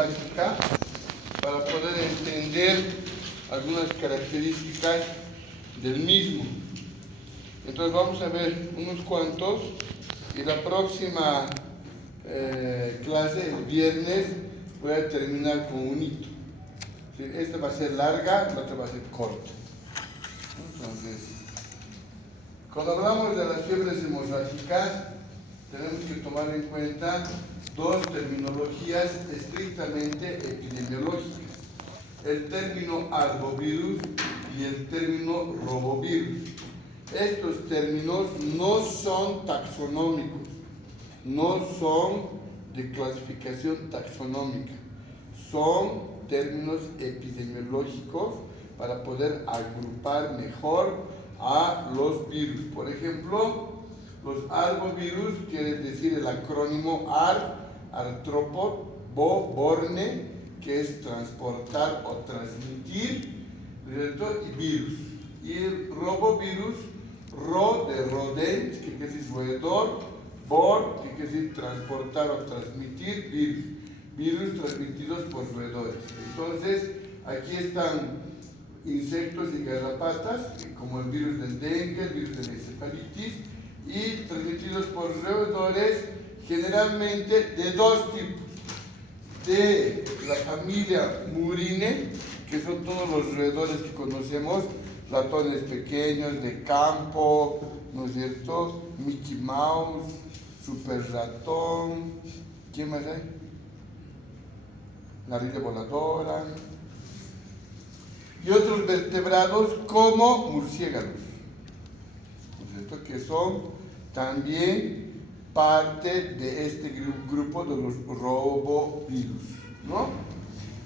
mosaica para poder entender algunas características del mismo. Entonces vamos a ver unos cuantos y la próxima clase, el viernes, voy a terminar con un hito. ¿Sí? Esta va a ser larga, la otra va a ser corta. Entonces, cuando hablamos de las fiebres hemorrágicas, tenemos que tomar en cuenta dos terminologías estrictamente epidemiológicas: el término arbovirus y el término robovirus. Estos términos no son taxonómicos, no son de clasificación taxonómica, son términos epidemiológicos para poder agrupar mejor a los virus. Por ejemplo, los arbovirus quiere decir el acrónimo artrópode, borne, que es transportar o transmitir, ¿cierto? Y virus. Y el robovirus, ro de rodent, que quiere decir roedor, bor, que quiere decir transportar o transmitir, virus transmitidos por roedores. Entonces, aquí están insectos y garrapatas, como el virus del dengue, el virus de la encefalitis, y transmitidos por roedores, generalmente de dos tipos: de la familia Murine, que son todos los roedores que conocemos, ratones pequeños de campo, ¿no es cierto? Mickey Mouse, Super Ratón, ¿quién más hay? La ardilla voladora, y otros vertebrados como murciélagos, ¿no es cierto?, que son también parte de este grupo de los robovirus, ¿no?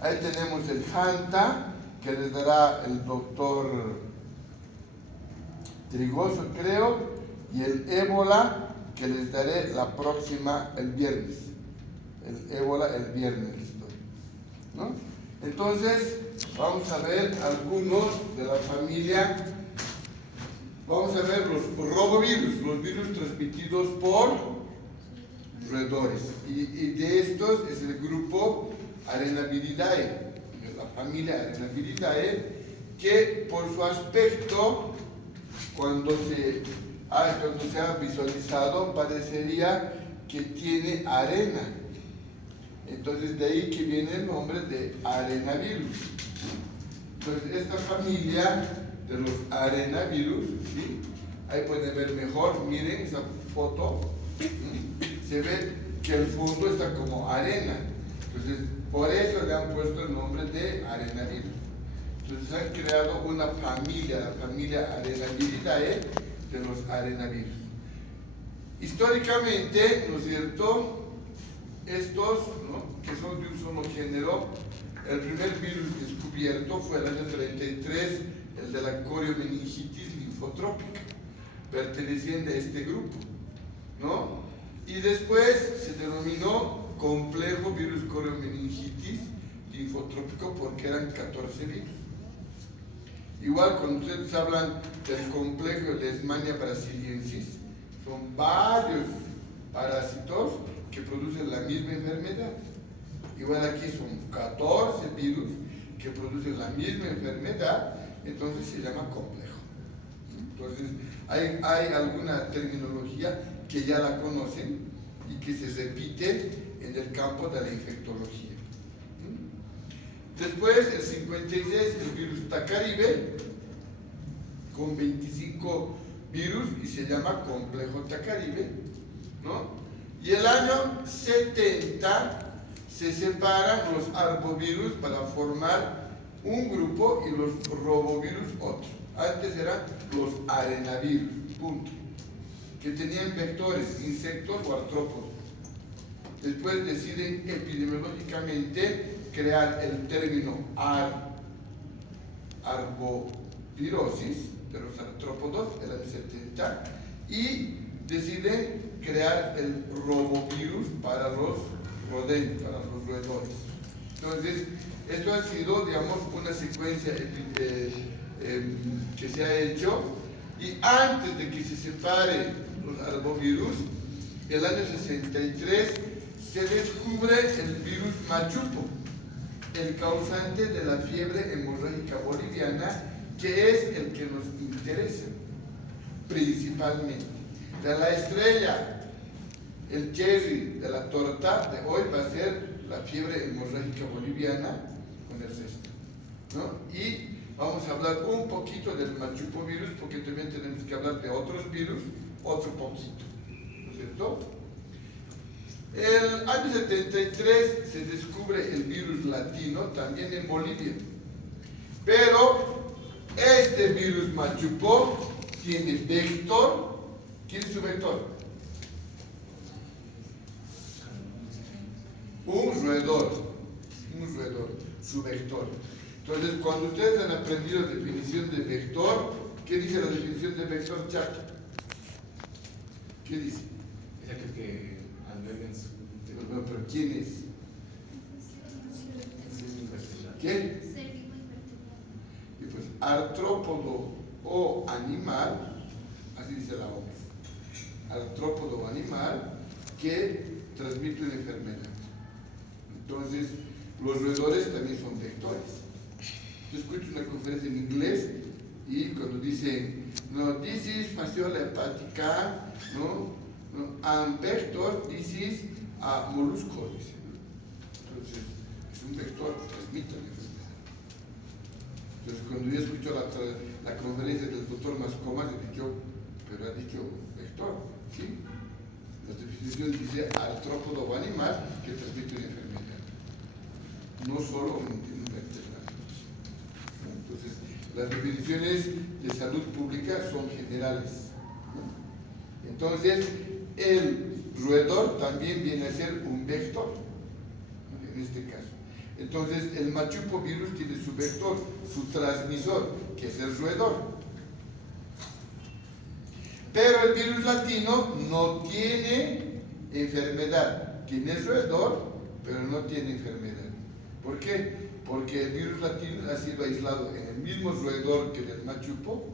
Ahí tenemos el Hanta, que les dará el doctor Trigoso, creo, y el ébola, que les daré la próxima, el viernes. El ébola el viernes, ¿no? Entonces, vamos a ver algunos de la familia. Vamos a ver los robovirus, los virus transmitidos por roedores. Y de estos es el grupo Arenaviridae, la familia Arenaviridae, que por su aspecto, cuando se ha visualizado, parecería que tiene arena. Entonces, de ahí que viene el nombre de arenavirus. Entonces, esta familia de los arenavirus, ¿sí? Ahí pueden ver mejor, miren esa foto, se ve que el fondo está como arena. Entonces, por eso le han puesto el nombre de arenavirus. Entonces, han creado una familia, la familia Arenaviridae, de los arenavirus. Históricamente, ¿no es cierto?, estos, ¿no?, que son de un solo género, el primer virus descubierto fue el año 33, el de la coriomeningitis linfotrópica, perteneciente a este grupo, ¿no? Y después se denominó complejo virus coriomeningitis linfotrópico porque eran 14 virus. Igual cuando ustedes hablan del complejo de Leishmania brasiliensis, son varios parásitos que producen la misma enfermedad. Igual aquí son 14 virus que producen la misma enfermedad, entonces se llama complejo. Entonces, hay alguna terminología que ya la conocen y que se repite en el campo de la infectología. Después, el 56, el virus Tacaribe, con 25 virus y se llama complejo Tacaribe, ¿no? Y el año 70 se separan los arbovirus para formar un grupo y los robovirus otro. Antes eran los arenavirus, punto, que tenían vectores, insectos o artrópodos. Después deciden epidemiológicamente crear el término arbovirosis de los artrópodos, el año 70, y deciden crear el robovirus para los rodentes, para los roedores. Entonces, esto ha sido, digamos, una secuencia que se ha hecho, y antes de que se separe los arbovirus, el año 63 se descubre el virus machupo, el causante de la fiebre hemorrágica boliviana, que es el que nos interesa principalmente. De la estrella, el cherry de la torta de hoy va a ser la fiebre hemorrágica boliviana con el resto, ¿no? Y vamos a hablar un poquito del machupovirus, porque también tenemos que hablar de otros virus, otro poquito, ¿no es cierto? El año 73 se descubre el virus latino también en Bolivia, pero este virus machupó tiene vector. ¿Quién es su vector? Un roedor, su vector. Entonces, cuando ustedes han aprendido definición de vector, ¿qué dice la definición de vector, Chuck? ¿Qué dice? Es aquel que alberga en su... ¿Pero quién es? ¿Quién? Y pues, artrópodo o animal, así dice la OMS, artrópodo o animal que transmite una enfermedad. Entonces, los roedores también son vectores. Yo escucho una conferencia en inglés y cuando dicen, no, this is fasciola hepática, no, and vector, this is a molusco, dice, ¿no? Entonces, es un vector que transmite la enfermedad. Entonces, cuando yo escucho la conferencia del doctor Mascomas, he dicho, pero ha dicho vector, ¿sí? La definición dice artrópodo o animal que transmite una enfermedad, no solo un vertebrado. Entonces, las definiciones de salud pública son generales, ¿no? Entonces, el roedor también viene a ser un vector, ¿no? En este caso. Entonces, el machupovirus tiene su vector, su transmisor, que es el roedor. Pero el virus latino no tiene enfermedad. Tiene roedor, pero no tiene enfermedad. ¿Por qué? Porque el virus latino ha sido aislado en el mismo roedor que del machupo,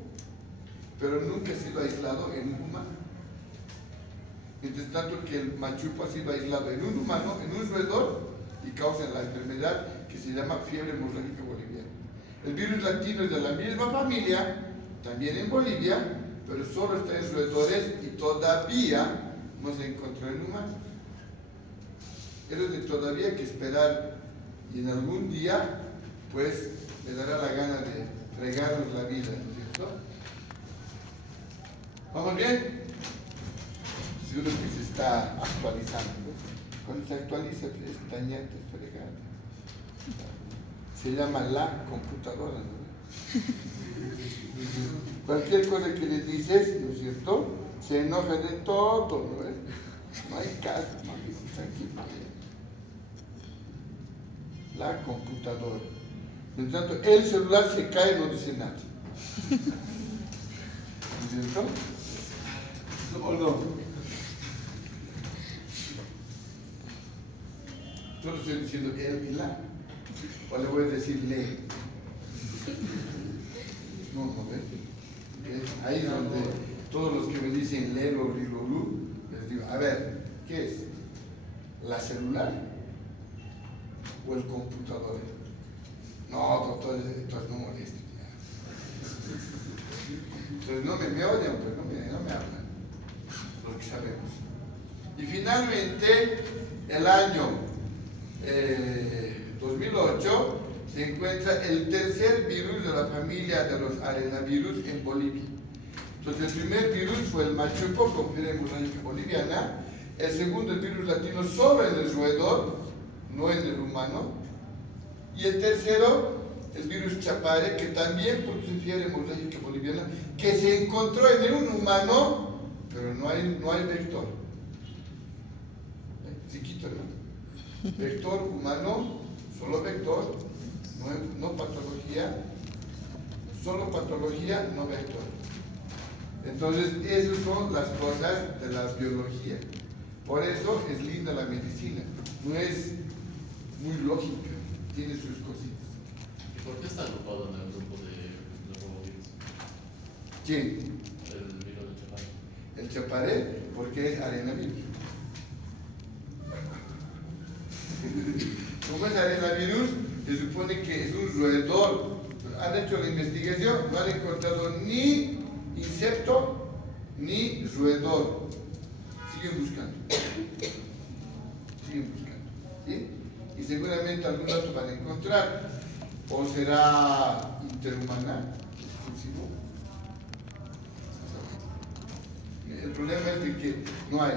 pero nunca ha sido aislado en un humano. Mientras tanto que el machupo ha sido aislado en un humano, en un roedor, y causa la enfermedad que se llama fiebre hemorrágica boliviana. El virus latino es de la misma familia, también en Bolivia, pero solo está en roedores y todavía no se encontró en humanos. Eso es de todavía hay que esperar, y en algún día, pues, me dará la gana de fregarnos la vida, ¿no es cierto? ¿Vamos bien? Seguro que se está actualizando, ¿no? Cuando se actualiza, es dañante, es fregada. Se llama la computadora, ¿no? Cualquier cosa que le dices, ¿no es cierto? Se enoja de todo, ¿no es? No hay caso, no hay tranquilo. La computadora. Por lo tanto, el celular se cae, no dice nada. ¿No es cierto? ¿O no? Solo estoy diciendo él y la. O le voy a decir le. No, ¿ves? Ahí es donde todos los que me dicen le, lo, ri, lo, lu, les digo, a ver, ¿qué es? ¿La celular o el computador? No, doctor, entonces no moleste. Entonces no me odian, pues no me hablan, porque sabemos. Y finalmente, el año 2008 se encuentra el tercer virus de la familia de los arenavirus en Bolivia. Entonces, el primer virus fue el machupo con fiebre hemorrágica boliviana. El segundo, el virus latino, solo en el roedor, no en el humano. Y el tercero, el virus chapare, que también produce fiebre hemorrágica boliviana, que se encontró en un humano, pero no hay vector. Chiquito, ¿no? Vector humano, solo vector, no patología, solo patología, no vector. Entonces, esas son las cosas de la biología. Por eso es linda la medicina. No es muy lógica, tiene sus cositas. ¿Y por qué está agrupado en el grupo de los robovirus? ¿Quién? El virus del chaparro. El chaparé, porque es arenavirus. Como es arenavirus, se supone que es un roedor. Han hecho la investigación, no han encontrado ni insecto ni roedor. Siguen buscando. Siguen buscando. ¿Sí? Y seguramente algún dato van a encontrar. O será interhumana, exclusivo. El problema es de que no hay.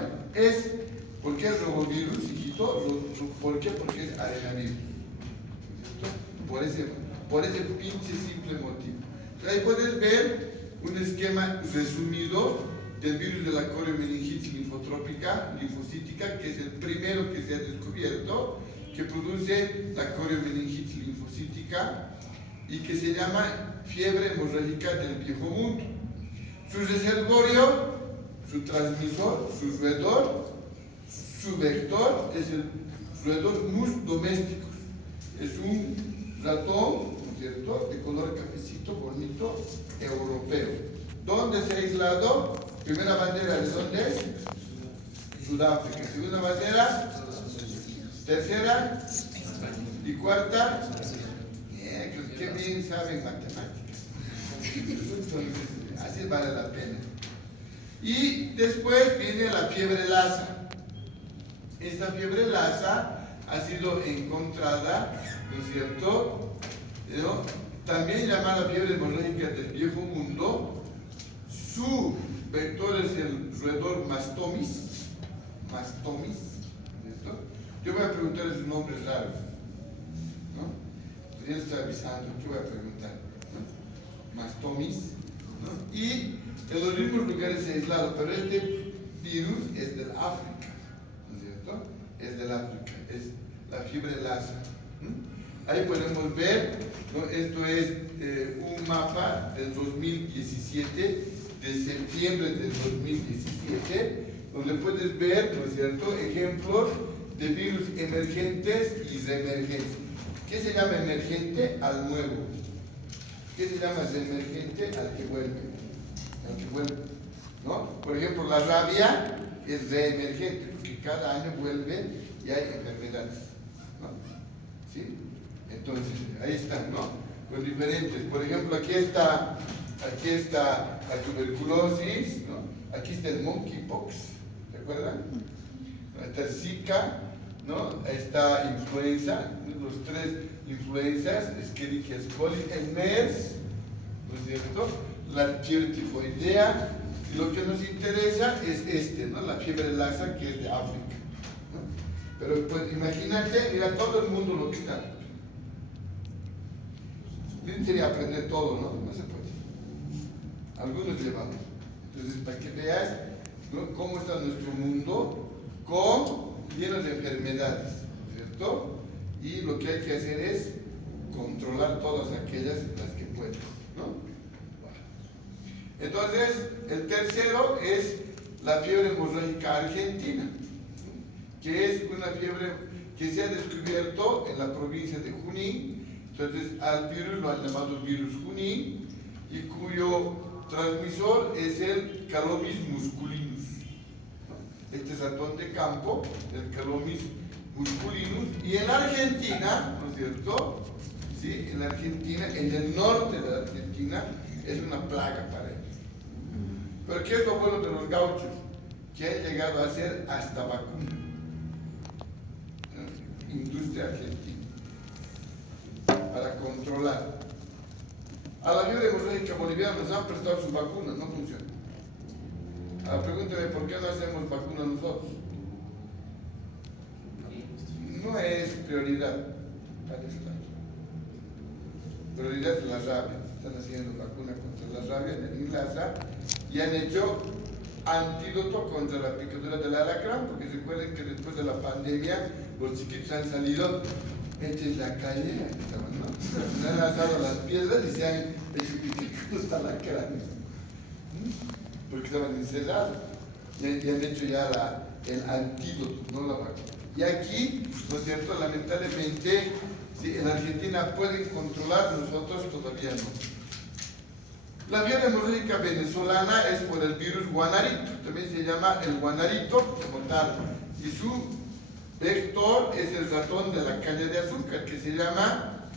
¿Por qué es robovirus, hijito? ¿Por qué? Porque es arenavirus. Por ese pinche simple motivo. Ahí puedes ver un esquema resumido del virus de la coriomeningitis linfotrópica, linfocítica, que es el primero que se ha descubierto, que produce la coriomeningitis linfocítica y que se llama fiebre hemorrágica del viejo mundo. Su reservorio, su transmisor, su roedor, su vector es el roedor mus domesticus. Es un ratón, ¿no es cierto?, de color cafecito, bonito, europeo. ¿Dónde se ha aislado? Primera bandera, ¿de dónde es? Sudáfrica. Segunda bandera, tercera y cuarta. Qué bien saben matemáticas. Así vale la pena. Y después viene la fiebre Lassa. Esta fiebre Lassa ha sido encontrada, ¿no es cierto?, ¿no?, también llamada fiebre hemorrágica del viejo mundo. Su vector es el roedor Mastomys, ¿cierto? Yo voy a preguntar sus nombres raros, ¿no? Él está avisando, ¿qué voy a preguntar? ¿No? Mastomys, ¿no? Y en los mismos lugares se ha aislado, pero este virus es del África, ¿no es cierto? Es del África, es la fiebre Lassa. Ahí podemos ver, ¿no? Esto es un mapa del 2017, de septiembre del 2017, donde puedes ver, ¿no es cierto?, ejemplos de virus emergentes y reemergentes. ¿Qué se llama emergente? Al nuevo. ¿Qué se llama reemergente? Al que vuelve. Al que vuelve, ¿no? Por ejemplo, la rabia es reemergente, porque cada año vuelve y hay enfermedades, ¿no? ¿Sí? Entonces, ahí están, ¿no? Con diferentes. Por ejemplo, aquí está la tuberculosis, ¿no? Aquí está el monkeypox, ¿se acuerdan? Ahí está el Zika, ¿no? Ahí está influenza, los tres influenzas, Escherichia coli, el MERS, ¿no es cierto?, la fiebre tifoidea, y lo que nos interesa es ¿no?, la fiebre Lassa, que es de África, ¿no? Pero pues imagínate, mira todo el mundo lo que está. Bien sería aprender todo, ¿no? No se puede. Algunos llevamos. Entonces, para que veas, ¿no?, cómo está nuestro mundo lleno de enfermedades, ¿cierto? Y lo que hay que hacer es controlar todas aquellas las que puedas, ¿no? Bueno. Entonces, el tercero es la fiebre hemorrágica argentina, que es una fiebre que se ha descubierto en la provincia de Junín. Entonces, al virus lo han llamado virus Junín, y cuyo transmisor es el Calomis musculinus. Este ratón de campo, el Calomis musculinus, y en la Argentina, ¿no es cierto?, ¿sí?, en la Argentina, en el norte de la Argentina, es una plaga para ellos. Pero ¿qué es lo bueno de los gauchos? Que han llegado a hacer hasta vacuna. Industria argentina. Para controlar. A la fiebre hemorrágica boliviana nos han prestado sus vacunas, no funciona. Ahora pregúnteme por qué no hacemos vacunas nosotros. No es prioridad para el Estado. Prioridad es la rabia. Están haciendo vacuna contra la rabia en el INLASA y han hecho antídoto contra la picadura del alacrán, porque recuerden que después de la pandemia los chiquitos han salido hechos en la calle, ¿no? Se han lanzado las piedras y se han hecho picados alacranes, porque estaban encerrados y han hecho ya el antídoto, no la vacuna. Y aquí, ¿no es cierto?, lamentablemente, sí, en Argentina pueden controlar, nosotros todavía no. La fiebre hemorrágica venezolana es por el virus guanarito, también se llama el guanarito como tal, y su Vector es el ratón de la caña de azúcar que se llama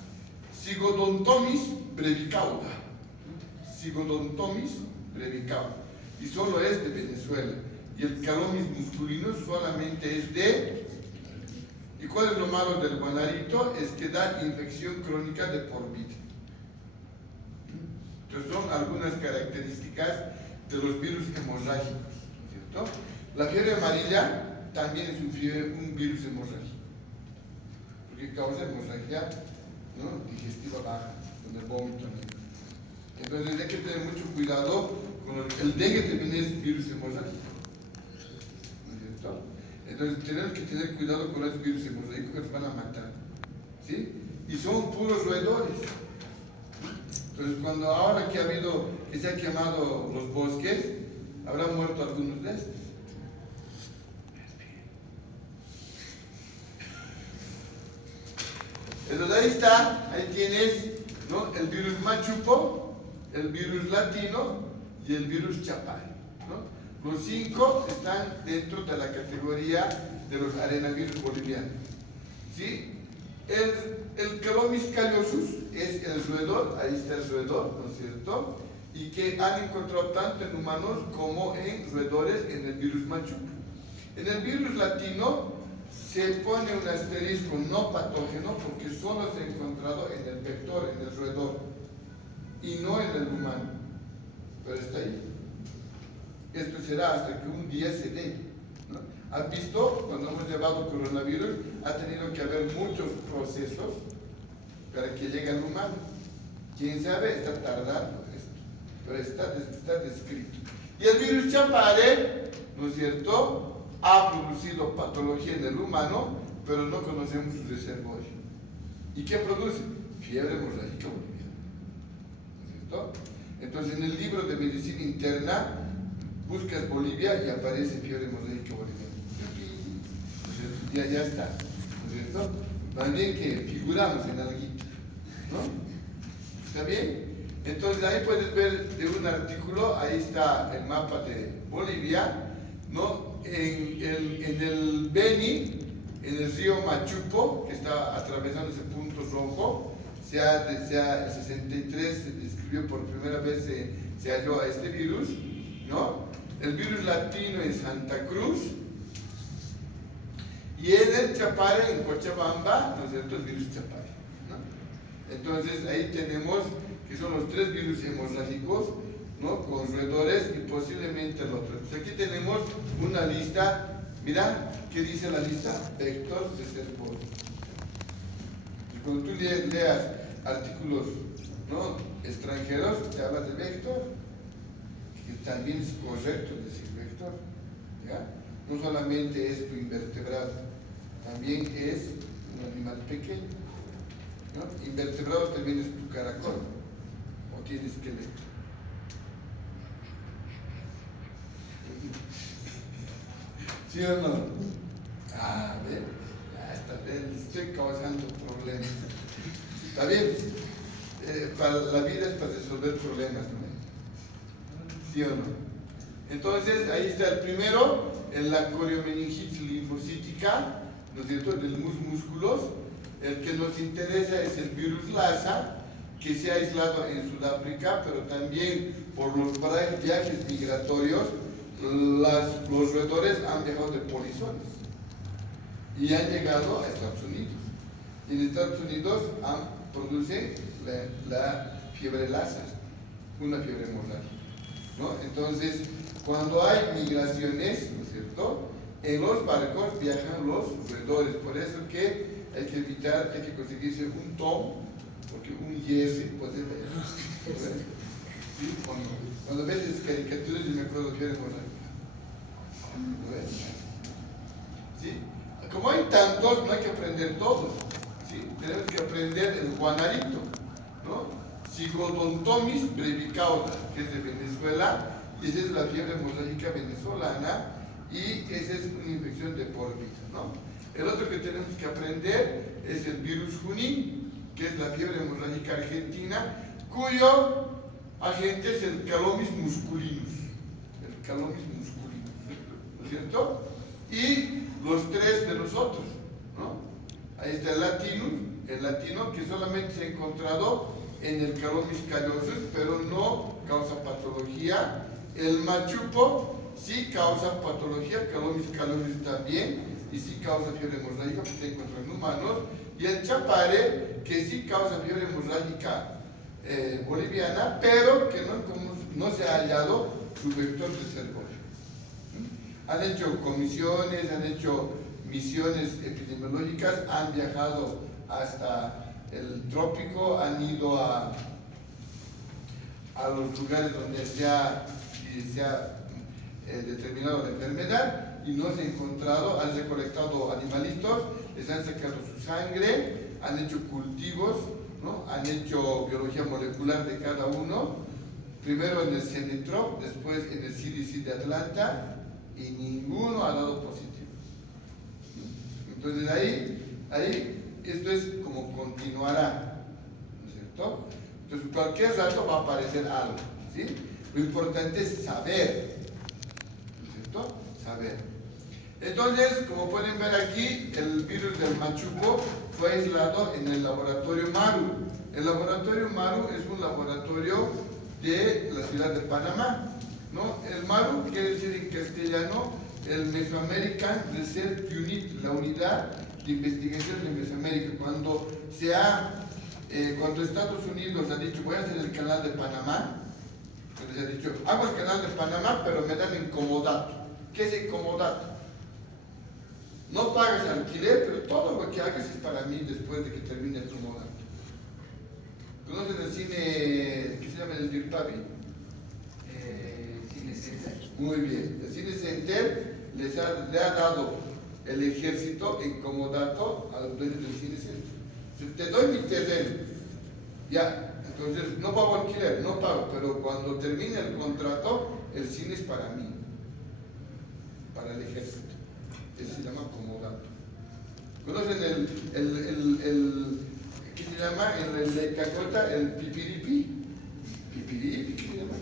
Sigodontomys brevicauda. Sigodontomys brevicauda. Y solo es de Venezuela. Y el Calomis musculino solamente es de... ¿Y cuál es lo malo del guanarito? Es que da infección crónica de por vida. Entonces son algunas características de los virus hemorrágicos, ¿cierto? La fiebre amarilla también es un virus hemorrágico, porque causa hemorragia, ¿no?, digestiva baja, con el vómito. Entonces hay que tener mucho cuidado con el dengue también es virus hemorrágico, ¿no es cierto? Entonces tenemos que tener cuidado con los virus hemorrágicos que nos van a matar, ¿sí? Y son puros roedores. Entonces cuando ahora que se han quemado los bosques, habrán muerto algunos de estos. Entonces ahí está, ahí tienes, ¿no?, el virus machupo, el virus latino y el virus chapay, ¿no? Los 5 están dentro de la categoría de los arenavirus bolivianos, ¿sí? El Calomis callosus es el roedor, ahí está el roedor, ¿no es cierto? Y que han encontrado tanto en humanos como en roedores en el virus machupo. En el virus latino se pone un asterisco no patógeno porque solo se ha encontrado en el vector, en el roedor, y no en el humano, pero está ahí. Esto será hasta que un día se dé, ¿no? ¿Has visto? Cuando hemos llevado coronavirus, ha tenido que haber muchos procesos para que llegue al humano. ¿Quién sabe? Está tardando esto, pero está descrito. Y el virus Champare, ¿no es cierto?, ha producido patología en el humano, pero no conocemos su reservorio. ¿Y qué produce? Fiebre hemorrágica boliviana, ¿no es cierto? Entonces en el libro de medicina interna buscas Bolivia y aparece fiebre hemorrágica boliviana. Ya está, ¿no es cierto? También que figuramos en alguito, ¿no? ¿Está bien? Entonces ahí puedes ver de un artículo, ahí está el mapa de Bolivia, ¿no? En el Beni, en el río Machupo, que está atravesando ese punto rojo, el 63 se describió por primera vez, se halló a este virus, ¿no? El virus latino en Santa Cruz, y en el Chapare, en Cochabamba, ¿no es cierto?, el virus Chapare, ¿no? Entonces ahí tenemos que son los 3 virus hemorrágicos, ¿no?, con roedores y posiblemente el otro. Entonces aquí tenemos una lista, mira, ¿qué dice la lista? Vector reservorio. Y cuando tú leas artículos, ¿no?, extranjeros, te habla de vector, que también es correcto decir vector, ¿ya? No solamente es tu invertebrado, también es un animal pequeño, ¿no? Invertebrado también es tu caracol, o tiene esqueleto. ¿Sí o no? A ver, ya está bien, estoy causando problemas. Está bien, para la vida es para resolver problemas, ¿no? ¿Sí o no? Entonces, ahí está el primero, en la coriomeningitis linfocítica, ¿no es cierto?, de los músculos. El que nos interesa es el virus Lassa, que se ha aislado en Sudáfrica, pero también por los viajes migratorios, los roedores han viajado de polizones y han llegado a Estados Unidos. Y en Estados Unidos producen la fiebre Lassa, una fiebre hemorrágica, ¿no? Entonces, cuando hay migraciones, ¿no es cierto?, en los barcos viajan los roedores. Por eso que hay que evitar, hay que conseguirse un tom, porque un Jerry puede ver. ¿Sí? Cuando ves esas caricaturas, yo me acuerdo que era hemorrágica. ¿Sí? Como hay tantos, no hay que aprender todos, ¿sí? Tenemos que aprender el guanarito, ¿no? Sigodontomys brevicauda, que es de Venezuela, y esa es la fiebre hemorrágica venezolana, y esa es una infección de por vida, ¿no? El otro que tenemos que aprender es el virus Junín, que es la fiebre hemorrágica argentina, cuyo agente es el Calomis musculinus, el Calomis musculinus, ¿no es cierto? Y los tres de nosotros, ¿no? Ahí está el latino que solamente se ha encontrado en el Calomis callosus, pero no causa patología. El machupo sí causa patología, Calomis callosus también, y sí causa fiebre hemorrágica, que se encuentra en humanos. Y el chapare, que sí causa fiebre hemorrágica boliviana, pero que no se ha hallado su vector reservorio. Han hecho comisiones, han hecho misiones epidemiológicas, han viajado hasta el trópico, han ido a los lugares donde se ha determinado la enfermedad y no se ha encontrado. Han recolectado animalitos, les han sacado su sangre, han hecho cultivos, ¿no? Han hecho biología molecular de cada uno, primero en el CENITROP, después en el CDC de Atlanta, y ninguno ha dado positivo. Entonces ahí esto es como continuará, ¿no es cierto? Entonces cualquier rato va a aparecer algo, ¿sí? Lo importante es saber, ¿no es cierto? Saber. Entonces, como pueden ver aquí, el virus del machuco fue aislado en el laboratorio Maru. El laboratorio Maru es un laboratorio de la ciudad de Panamá, ¿no? El Maru quiere decir en castellano el Mesoamerican Research Unit, la unidad de investigación de Mesoamérica. Cuando Estados Unidos ha dicho voy a hacer el canal de Panamá, entonces ha dicho hago el canal de Panamá pero me dan incomodato. ¿Qué es incomodato? No pagas alquiler, pero todo lo que hagas es para mí después de que termine el comodato. ¿Conocen el cine que se llama el Dirpavi? Cine Center. Muy bien. El Cine Center le ha dado el ejército en comodato a los dueños del Cine Center. Si te doy mi terreno, ya, entonces no pago alquiler, no pago, pero cuando termine el contrato, el cine es para mí, para el ejército. Eso se llama comodato. ¿Conocen ¿qué se llama? El de Cacota, el pipiripi. ¿Pipiripi qué se llama?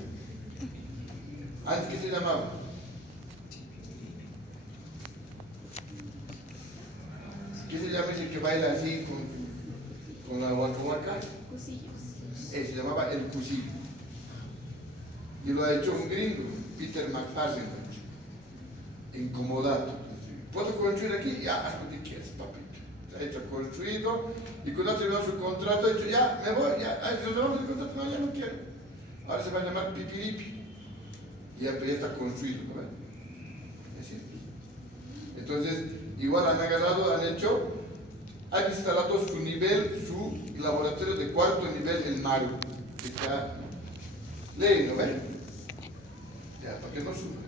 ¿Antes qué se llamaba? ¿Qué se llama ese que baila así con la huacahuaca? Cusillos. Se llamaba el cusillo. Y lo ha hecho un gringo, Peter McFarlane, en comodato. ¿Puedo construir aquí? Ya, haz lo que quieras, papito. Se ha hecho construido y cuando ha terminado su contrato ha dicho, ya, me voy, ya, renovamos el contrato, no, ya no quiero. Ahora se va a llamar Pipiripi. Y ya está construido, ¿no ven? Así es. Entonces, igual han agarrado, han instalado su laboratorio de cuarto nivel en Maru. Que está, leen, ¿no ven? Ya, para que no suba.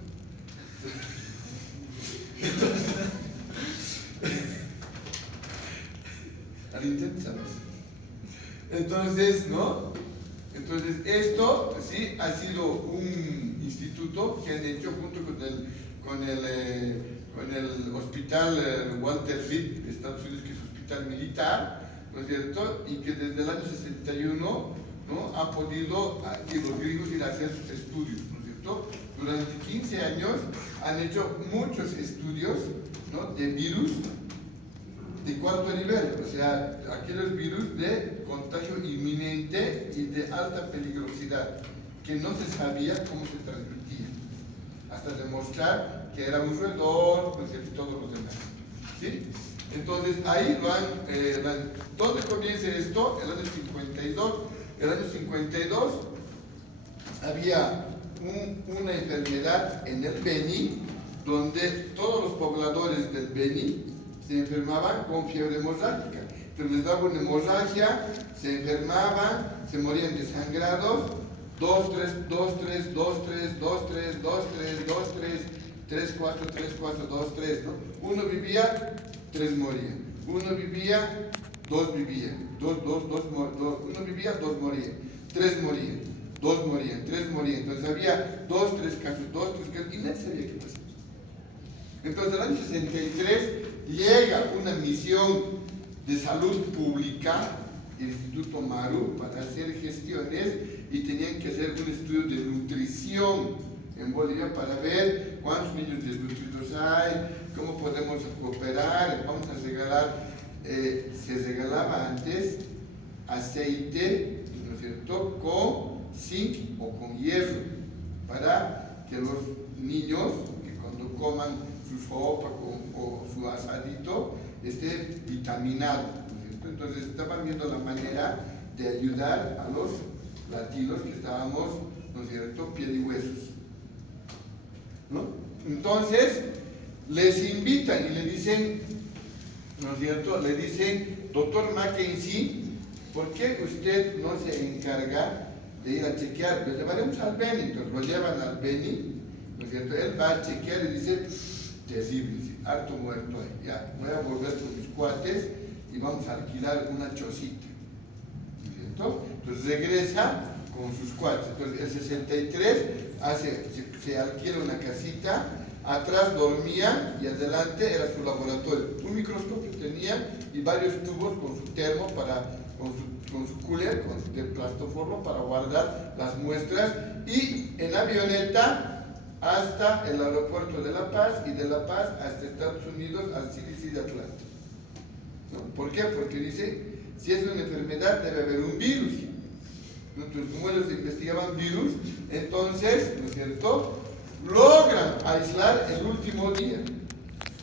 Al intento, ¿sabes? Entonces, ¿no? Entonces, esto sí ha sido un instituto que han hecho junto con el hospital Walter Reed de Estados Unidos, que es un hospital militar, ¿no es cierto? Y que desde el año 61, ¿no? Ha podido, que los gringos ir a hacer sus estudios, ¿no es cierto? Durante 15 años han hecho muchos estudios, ¿no? De virus de cuarto nivel, o sea, aquellos virus de contagio inminente y de alta peligrosidad, que no se sabía cómo se transmitía, hasta demostrar que era un roedor, pues, y todo lo demás, ¿sí? Entonces, ahí ¿dónde comienza esto? El año 52. El año 52 había una enfermedad en el Beni, donde todos los pobladores del Beni se enfermaban con fiebre hemorrágica. Entonces les daba una hemorragia, se enfermaban, se morían desangrados, 2, 3, 2, 3, 2, 3, 2, 3, 2, 3, 2, 3, 3, 4, 3, 4, 2, 3, ¿no? Uno vivía, 3 morían. Uno vivía, 2 vivían. Uno vivía, 2 morían. 3 morían. 2 morían, 3 morían. Entonces había 2, 3 casos, y nadie sabía qué pasaba. Entonces, en el año 63 llega una misión de salud pública, el Instituto Maru, para hacer gestiones y tenían que hacer un estudio de nutrición en Bolivia para ver cuántos niños desnutridos hay, cómo podemos cooperar. Vamos a regalar, se regalaba antes aceite, ¿no es cierto?, con zinc o con hierro, para que los niños, que cuando coman su sopa o su asadito, esté vitaminado, ¿no es cierto? Entonces estaban viendo la manera de ayudar a los latinos que estábamos, ¿no es cierto?, piel y huesos, ¿no? Entonces les invitan y le dicen, ¿no es cierto?, le dicen: doctor Mackenzie, ¿por qué usted no se encarga de ir a chequear? Lo llevaremos al Beni. Entonces lo llevan al Beni, ¿no es cierto? Él va a chequear y dice: terrible, dice, harto muerto ahí, ya, voy a volver con mis cuates y vamos a alquilar una chocita, ¿no es cierto? Entonces regresa con sus cuates. Entonces el 63 se alquila una casita, atrás dormía y adelante era su laboratorio. Un microscopio tenía y varios tubos con su termo con su cooler, de plastoformo para guardar las muestras, y en avioneta hasta el aeropuerto de La Paz y de La Paz hasta Estados Unidos al CDC de Atlanta. ¿No? ¿Por qué? Porque dice, si es una enfermedad debe haber un virus. Entonces, como ellos investigaban virus, entonces, ¿no es cierto?, logran aislar el último día.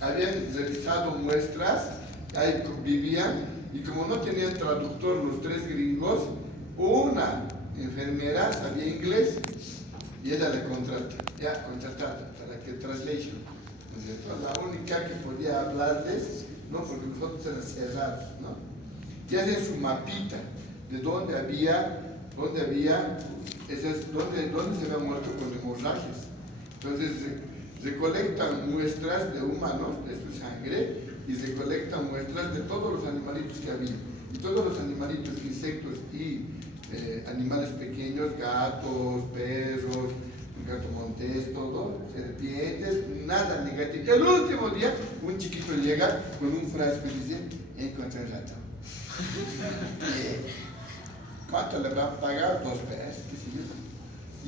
Habían revisado muestras, ahí vivían, y como no tenían traductor los tres gringos, una enfermera sabía inglés y ella le contratada para que translation, ¿no es cierto?, la única que podía hablarles, ¿no?, porque nosotros eran cerrados, ¿no? Y hacen su mapita de dónde se había muerto con hemorragias. Entonces recolectan muestras de humanos, de su sangre, y recolectan muestras de todos los animalitos que había. Y todos los animalitos, insectos y animales pequeños, gatos, perros, gato montés, todo, serpientes, nada negativo. El último día, un chiquito llega con un frasco y dice: encontré el rato. ¿Cuánto le habrán pagado? 2 pesos, qué sé yo.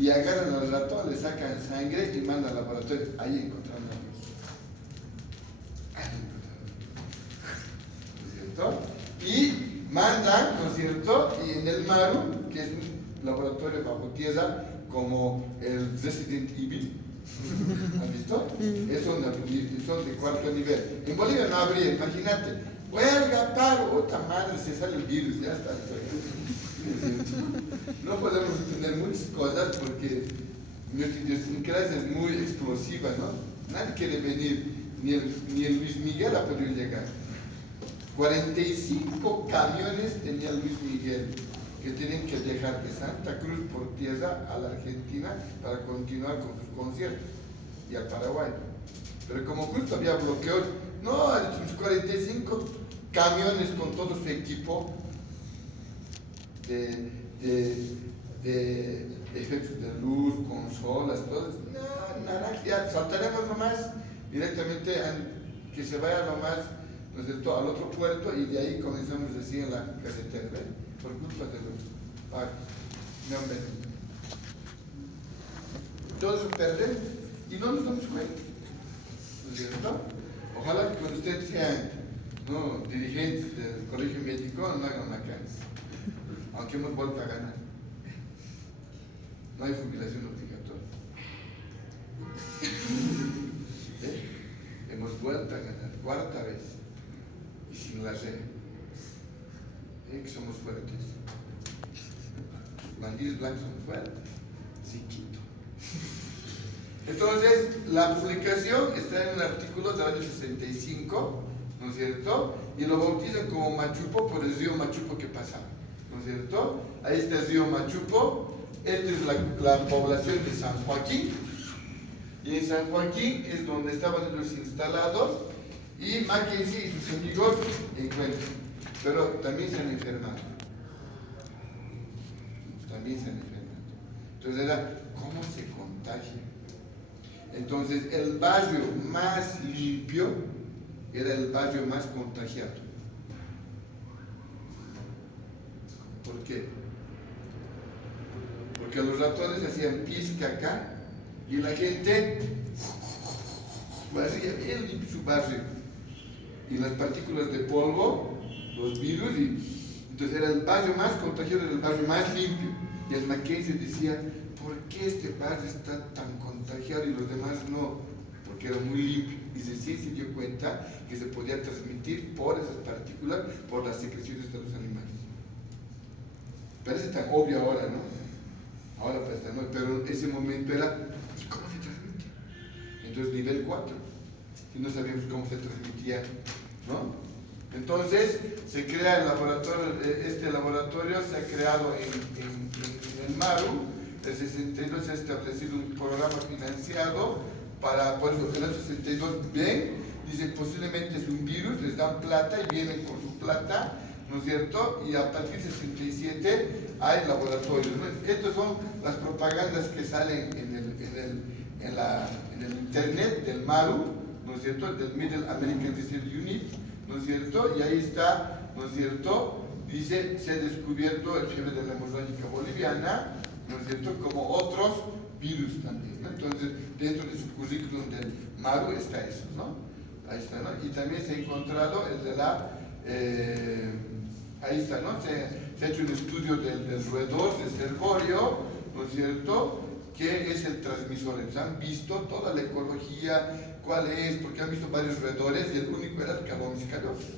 Y agarran al ratón, le sacan sangre y mandan al laboratorio. Ahí encontraron a Dios. ¿No es cierto? Y mandan, ¿no es cierto?, y en el Maru, que es un laboratorio bajo tierra, como el Resident Evil. ¿Han visto? Son de 4º nivel. En Bolivia no habría, imagínate. Huelga, paro, otra madre, se sale el virus, ya está. No podemos tener muchas cosas porque nuestra idiosincrasia es muy explosiva, ¿no? Nadie quiere venir, ni el Luis Miguel ha podido llegar. 45 camiones tenía Luis Miguel, que tienen que dejar de Santa Cruz por tierra a la Argentina para continuar con sus conciertos, y al Paraguay. Pero como justo había bloqueos, no, sus 45 camiones con todo su equipo de efectos de luz, consolas, todo, no, nada, ya saltaremos nomás directamente que se vaya nomás, ¿no es cierto?, al otro puerto, y de ahí comenzamos recién en la carretera, ¿ven? Por culpa de los pagos, me han venido. Todo eso perdemos y no nos damos cuenta, ¿no es cierto? Ojalá que cuando ustedes sean, ¿no?, dirigentes del colegio médico, no hagan vacantes, aunque hemos vuelto a ganar. No hay jubilación obligatoria. Hemos vuelto a ganar, 4ª vez, y sin la red. Que somos fuertes. Los bandidos blancos somos fuertes. Sí, quito. Entonces, la publicación está en un artículo del año 65, ¿no es cierto? Y lo bautizan como Machupo por el río Machupo que pasaba, ¿no es cierto? Ahí está el río Machupo. Esta es la población de San Joaquín, y en San Joaquín es donde estaban ellos instalados, y Mackenzie y sus amigos encuentran, pero también se han enfermado. Entonces era, ¿cómo se contagia? Entonces el barrio más limpio era el barrio más contagiado. ¿Por qué? Porque los ratones hacían pis, caca, y la gente barría bien limpio su barrio. Y las partículas de polvo, los virus, y entonces era el barrio más contagioso, era el barrio más limpio. Y el Mackenzie decía, ¿por qué este barrio está tan contagiado y los demás no? Porque era muy limpio. Y recién se dio cuenta que se podía transmitir por esas partículas, por las secreciones de los animales. Parece tan obvio ahora, ¿no? Ahora parece tan obvio, pero en ese momento era, ¿y cómo se transmite? Entonces nivel 4, y no sabíamos cómo se transmitía, ¿no? Entonces se crea el laboratorio, este laboratorio se ha creado en el MARU. El 62 se ha establecido un programa financiado para, por eso, en el 62 ven, dicen posiblemente es un virus, les dan plata y vienen con su plata, ¿no es cierto? Y a partir del 67 hay laboratorios, ¿no? Estas son las propagandas que salen en el internet del MARU, ¿no es cierto? Del Middle American Research Unit, ¿no es cierto? Y ahí está, ¿no es cierto? Dice, se ha descubierto el fiebre de la hemorrágica boliviana, ¿no es cierto? Como otros virus también, ¿no? Entonces, dentro de su currículum del MARU está eso, ¿no? Ahí está, ¿no? Y también se ha encontrado el de la... ahí está, ¿no? Se ha hecho un estudio del roedor, del cervorio, ¿no es cierto? Que es el transmisor. Entonces, han visto toda la ecología, cuál es, porque han visto varios roedores y el único era el Calomis callosus.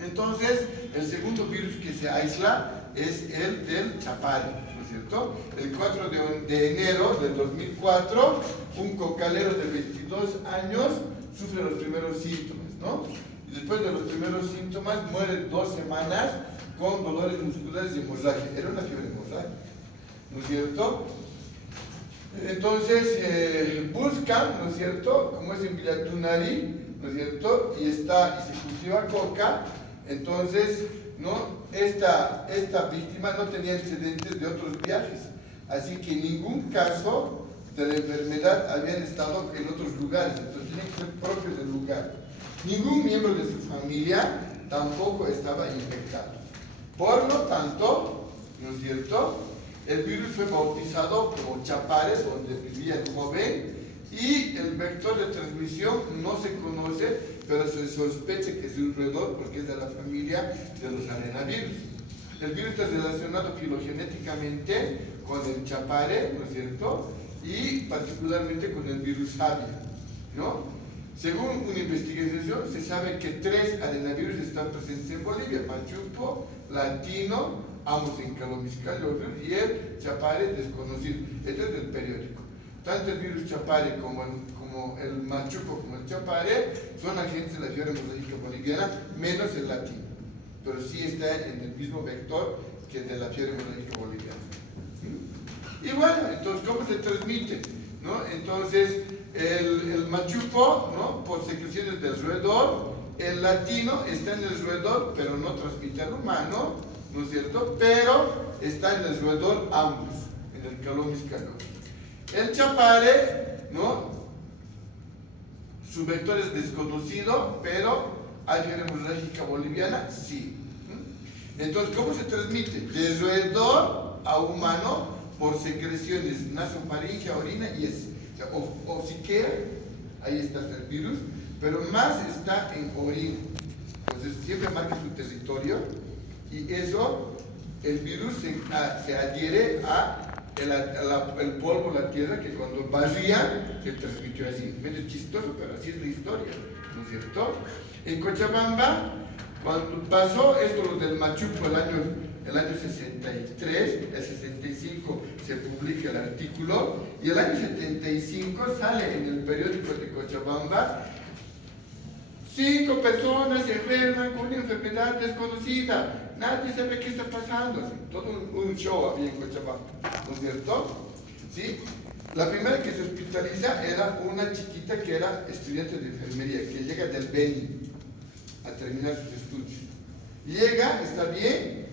Entonces, el segundo virus que se aísla es el del chapare, ¿no es cierto? El 4 de enero del 2004, un cocalero de 22 años sufre los primeros síntomas, ¿no? Y después de los primeros síntomas muere 2 semanas con dolores musculares y hemorragia. Era una fiebre hemorrágica, ¿no es cierto? Entonces buscan, ¿no es cierto? Como es en Villatunari, ¿no es cierto? Y se cultiva coca. Entonces, ¿no? Esta víctima no tenía antecedentes de otros viajes, así que en ningún caso de la enfermedad habían estado en otros lugares, entonces tienen que ser propios del lugar. Ningún miembro de su familia tampoco estaba infectado. Por lo tanto, ¿no es cierto? El virus fue bautizado como chapare, donde vivía el joven, y el vector de transmisión no se conoce, pero se sospecha que es un roedor porque es de la familia de los arenavirus. El virus está relacionado filogenéticamente con el chapare, ¿no es cierto? Y particularmente con el virus Havia, ¿no? Según una investigación, se sabe que 3 arenavirus están presentes en Bolivia: Machupo, Latino, ambos en Calomis callosus, y el chapare desconocido. Este es del periódico. Tanto el virus chapare como el machuco como el chapare son agentes de la fiebre hemorrágica boliviana, menos el latino, pero sí está en el mismo vector que de la fiebre hemorrágica boliviana. Y bueno, entonces, ¿cómo se transmite? ¿No? Entonces, el machuco, ¿no? Por secreciones del roedor. El latino está en el roedor, pero no transmite al humano, ¿no es cierto? Pero está en el roedor ambos, en el Calomis callosus. El chapare, ¿no? Su vector es desconocido, pero hay fiebre hemorrágica boliviana, sí. Entonces, ¿cómo se transmite? De roedor a humano por secreciones nasofaringea, orina y heces. O siquiera, ahí está el virus, pero más está en orina. Entonces, siempre marca su territorio y eso, el virus se adhiere a el polvo, la tierra, que cuando barría se transmitió así. Medio chistoso, pero así es la historia, ¿no es cierto? En Cochabamba, cuando pasó esto, lo del machuco, el año 63, el 65 se publica el artículo, y el año 75 sale en el periódico de Cochabamba: 5 personas se enferman con una enfermedad desconocida. Nadie sabe qué está pasando. Así, todo un show había en Cochabamba, ¿no es cierto? ¿Sí? La primera que se hospitaliza era una chiquita que era estudiante de enfermería, que llega del Beni a terminar sus estudios. Llega, está bien,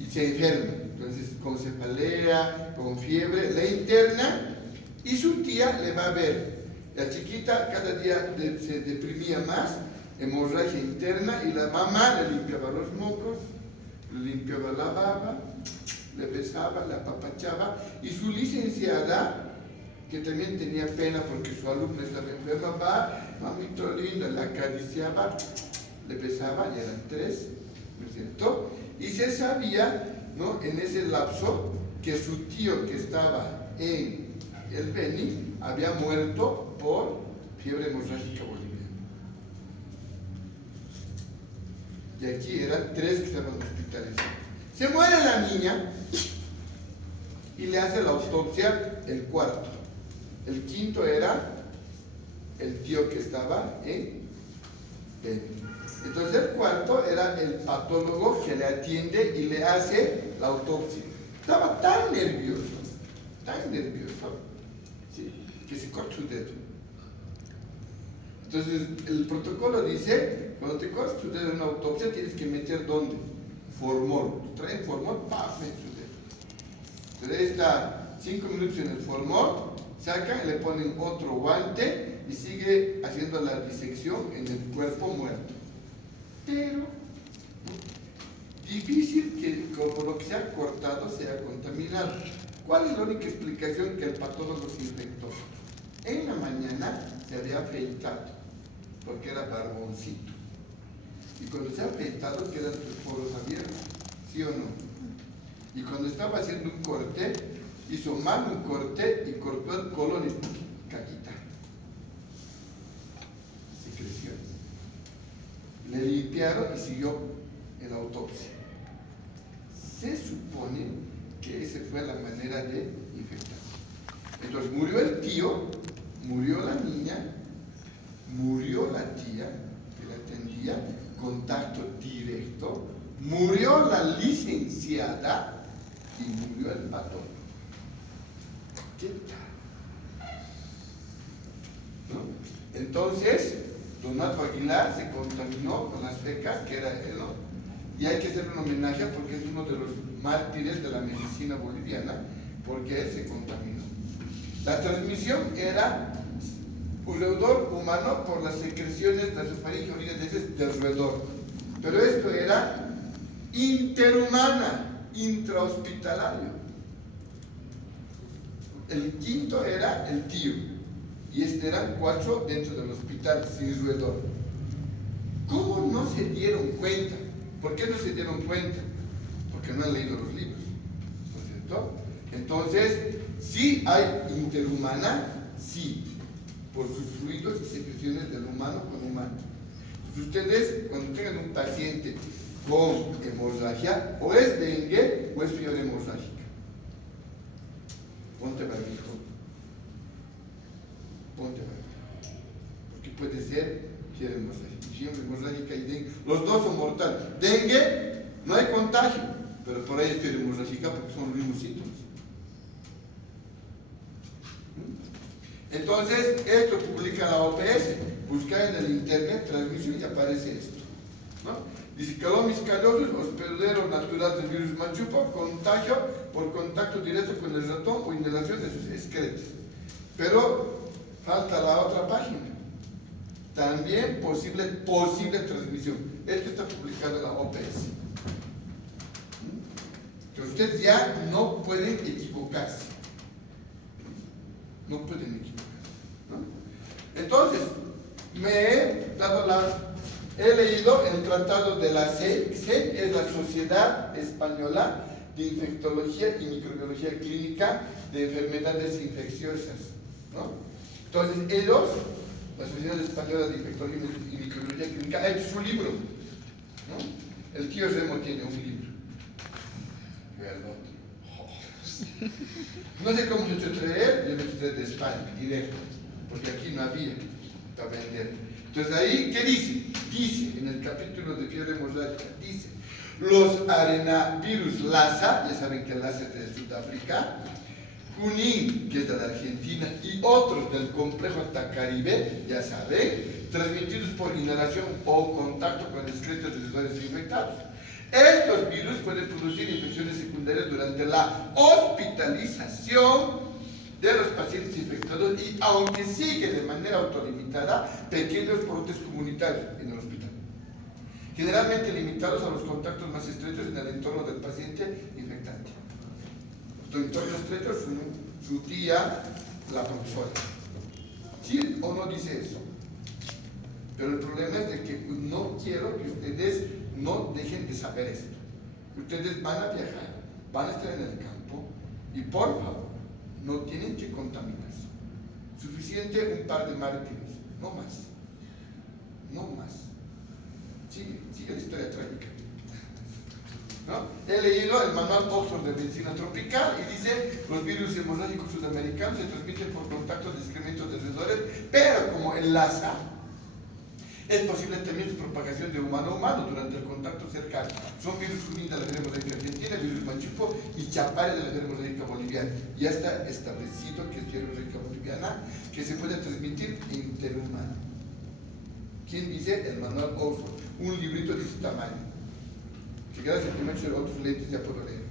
y se enferma. Entonces, con cefalea, con fiebre, la interna, y su tía le va a ver. La chiquita cada día se deprimía más, hemorragia interna, y la mamá le limpiaba los mocos, le limpiaba la baba, le besaba, la apapachaba, y su licenciada que también tenía pena porque su alumna estaba enferma, va, mamito lindo, la acariciaba, le besaba, y eran 3, ¿no es cierto? Y se sabía, ¿no?, en ese lapso, que su tío que estaba en el Beni había muerto por fiebre hemorrágica boliviana. Y aquí eran 3 que estaban hospitalizados. Se muere la niña y le hace la autopsia el 4. El 5 era el tío que estaba en Beni. Entonces el 4 era el patólogo que le atiende y le hace la autopsia. Estaba tan nervioso, ¿sí?, que se cortó su dedo. Entonces el protocolo dice, cuando te cortas tu dedo en una autopsia tienes que meter ¿dónde? Formol. Traen formol, ¡pam!, mete su dedo. Entonces ahí está 5 minutos en el formol, sacan, le ponen otro guante y sigue haciendo la disección en el cuerpo muerto. Pero difícil que como lo que se ha cortado sea contaminado. ¿Cuál es la única explicación? Que el patólogo se infectó. En la mañana se había afeitado, porque era barboncito. Y cuando se ha afeitado quedan tus poros abiertos, ¿sí o no? Y cuando estaba haciendo un corte, hizo mal un corte y cortó el colon y caquita. Secreciones. Le limpiaron y siguió en la autopsia. Se supone que esa fue la manera de infectar. Entonces murió el tío, murió la niña, murió la tía que la atendía, contacto directo, murió la licenciada y murió el patólogo. ¿Qué tal? ¿No? Entonces, don Marco Aguilar se contaminó con las fecas, que era él, ¿no? Y hay que hacerle un homenaje porque es uno de los mártires de la medicina boliviana, porque él se contaminó. La transmisión era un roedor humano por las secreciones de su faringe orines del roedor. Pero esto era interhumana, intrahospitalario. El 5 era el tío, y eran 4 dentro del hospital, sin roedor. ¿Cómo no se dieron cuenta? ¿Por qué no se dieron cuenta? Porque no han leído los libros, ¿no es cierto? Entonces, sí hay interhumana, sí, por sus fluidos y secreciones del humano con humano. Pues ustedes, cuando tengan un paciente con hemorragia, o es dengue o es fiebre hemorrágica. Ponte barbijo. Ponte barbijo. Porque puede ser fiebre hemorrágica y dengue. Los dos son mortales. Dengue, no hay contagio, pero por ahí es fiebre hemorrágica porque son los mismos síntomas. Entonces, esto publica la OPS. Busca en el internet transmisión y aparece esto, ¿no? Dice: Calomis callosus, hospedero natural del virus machupa, contagio por contacto directo con el ratón o inhalación de sus excretas. Pero falta la otra página. También posible transmisión. Esto está publicado en la OPS. Entonces ustedes ya no pueden equivocarse. No pueden equivocarse, ¿no? Entonces, he leído el tratado de la SEI. SEI es la Sociedad Española de Infectología y Microbiología Clínica de Enfermedades Infecciosas, ¿no? Entonces ellos, la Sociedad Española de Infectología y Microbiología Clínica, ha hecho su libro, ¿no? El tío Remo tiene un libro. No sé cómo se trae, yo me trae de España, directo, porque aquí no había para vender. Entonces ahí, ¿qué dice? Dice, en el capítulo de fiebre hemorrágica, dice: los arenavirus Lassa, ya saben que Lassa es de Sudáfrica, Junín, que es de la Argentina, y otros del complejo Atacaribe, ya saben, transmitidos por inhalación o contacto con excretas de usuarios infectados. Estos virus pueden producir infecciones secundarias durante la hospitalización de los pacientes infectados y, aunque sigue de manera autolimitada, pequeños brotes comunitarios en el hospital, generalmente limitados a los contactos más estrechos en el entorno del paciente infectante. Su entorno estrecho, su tía, la profesora. ¿Sí o no dice eso? Pero el problema es de que no quiero que ustedes no dejen de saber esto. Ustedes van a viajar, van a estar en el campo y por favor, no tienen que contaminarse. Suficiente un par de mártires, no más. No más. Sigue la historia trágica. ¿No? He leído el manual Oxford de medicina tropical y dice los virus hemorrágicos sudamericanos se transmiten por contacto de excrementos de roedores, pero como enlaza, es posible también su propagación de humano a humano durante el contacto cercano. Son virus Junín de la fiebre hemorrágica argentina, virus Machupo y Chapare de la fiebre hemorrágica boliviana. Ya está establecido que es fiebre hemorrágica boliviana que se puede transmitir interhumano. ¿Quién dice? El manual Oxford, un librito de ese tamaño. Que gracias a que me he hecho otros lentes ya puedo leer.